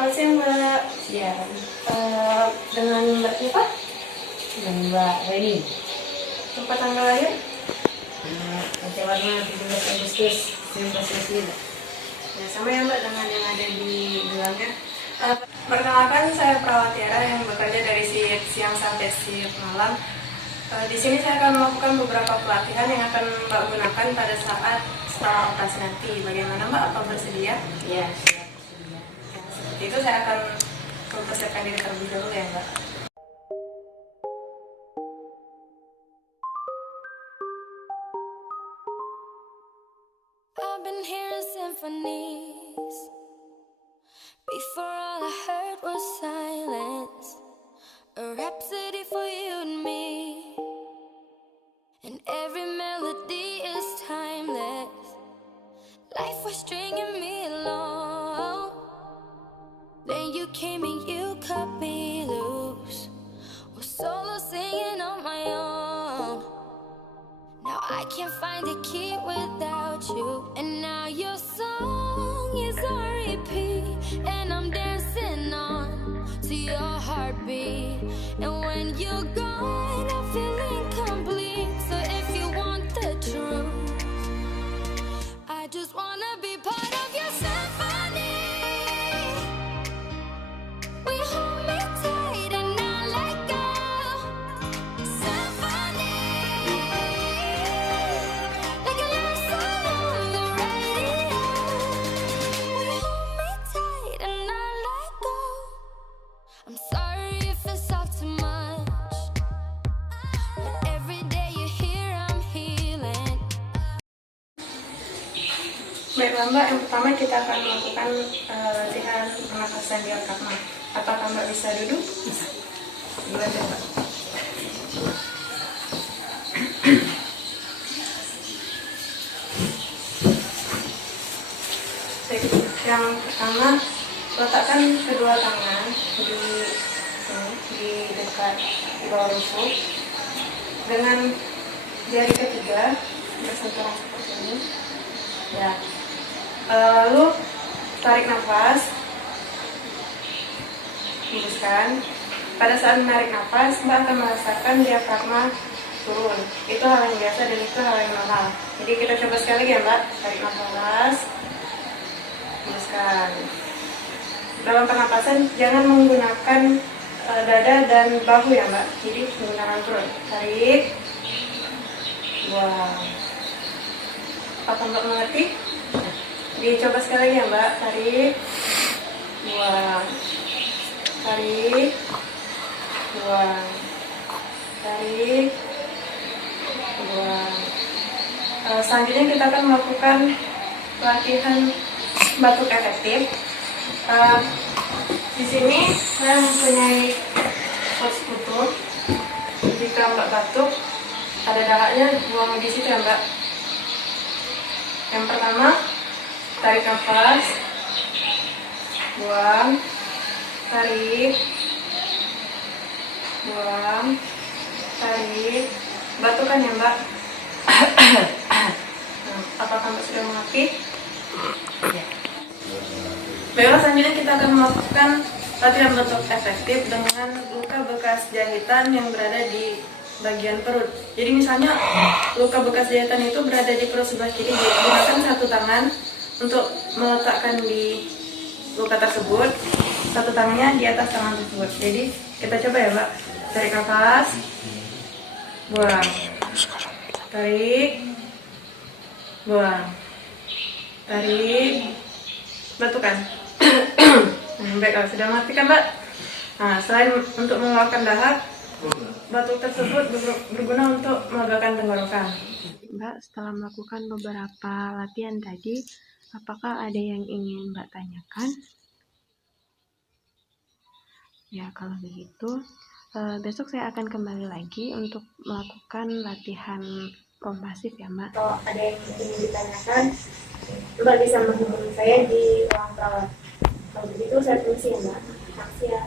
selamat siang Mbak. Siang. Dengan Mbak siapa? Dan Mbak Reni. Tempat tanggal lahir? Kaca Warna 17 Agustus 1999. Ya, sama ya Mbak dengan yang ada di gelangnya. Perkenalkan, saya perawat Tiara yang bekerja dari shift siang sampai shift malam. Di sini saya akan melakukan beberapa pelatihan yang akan Mbak gunakan pada saat setelah operasi nanti. Bagaimana Mbak? Apa bersedia? Ya, siap. Ya, seperti itu saya akan mempersiapkan diri terlebih dahulu ya Mbak. I've been hearing symphonies. Before all I heard was silence. A rhapsody for you and me. And every melody is timeless. Life was stringing me along. Then you came and you cut me loose. Was solo singing on my own. Now I can't find a key without you. And now your song is on repeat. And I'm dancing on to your heartbeat. And when you're gone, I feel incomplete. So if you want the truth, I just wanna be part of your symphony. We hold me tight and not let go. Symphony, like a love song on the radio. We hold me tight and not let go. I'm sorry if it's all too much, but every day you're here, I'm healing. Baiklah Mbak, yang pertama kita akan melakukan latihan pernapasan diafragma. Apakah Mbak bisa duduk? Bisa. Dua coba. Yang pertama, letakkan kedua tangan di sini, di dekat bawah rusuk. Dengan jari ketiga bersentuhan seperti ini. Ya. Lalu tarik nafas, hembuskan. Pada saat menarik nafas, Mbak akan merasakan diafragma turun. Itu hal yang biasa dan itu hal yang normal. Jadi kita coba sekali lagi ya Mbak. Tarik nafas, hembuskan. Dalam pernapasan jangan menggunakan dada dan bahu ya Mbak. Jadi menggunakan turun. Tarik, buang. Apakah Mbak mengerti? Dicoba sekali lagi ya Mbak. Tarik, buang. Tarik, buang. Tarik, buang. Selanjutnya kita akan melakukan latihan batuk efektif. Di sini saya mempunyai pos tutup. Jika Mbak batuk, ada dahaknya, buang di situ ya Mbak. Yang pertama, tarik nafas, buang, tarik, buang, tarik, batukan ya Mbak. Apakah Mbak sudah mengerti? Ya. Baiklah, selanjutnya kita akan melakukan latihan batuk efektif dengan luka bekas jahitan yang berada di bagian perut. Jadi misalnya luka bekas jahitan itu berada di perut sebelah kiri, gunakan satu tangan untuk meletakkan di luka tersebut, satu tangannya di atas tangan tersebut. Jadi kita coba ya Mbak. Tarik nafas, buang, tarik, buang, tarik, batukan. Baiklah, sudah mati kan Mbak? Nah, selain untuk mengeluarkan dahak, batuk tersebut berguna untuk melegakan tenggorokan. Mbak, setelah melakukan beberapa latihan tadi, apakah ada yang ingin Mbak tanyakan? Ya, kalau begitu, besok saya akan kembali lagi untuk melakukan latihan kompasif ya Mbak. Kalau ada yang ingin ditanyakan, Mbak bisa menghubungi saya di ruang perawat. Kalau begitu, saya permisi ya Mbak. Makasih ya.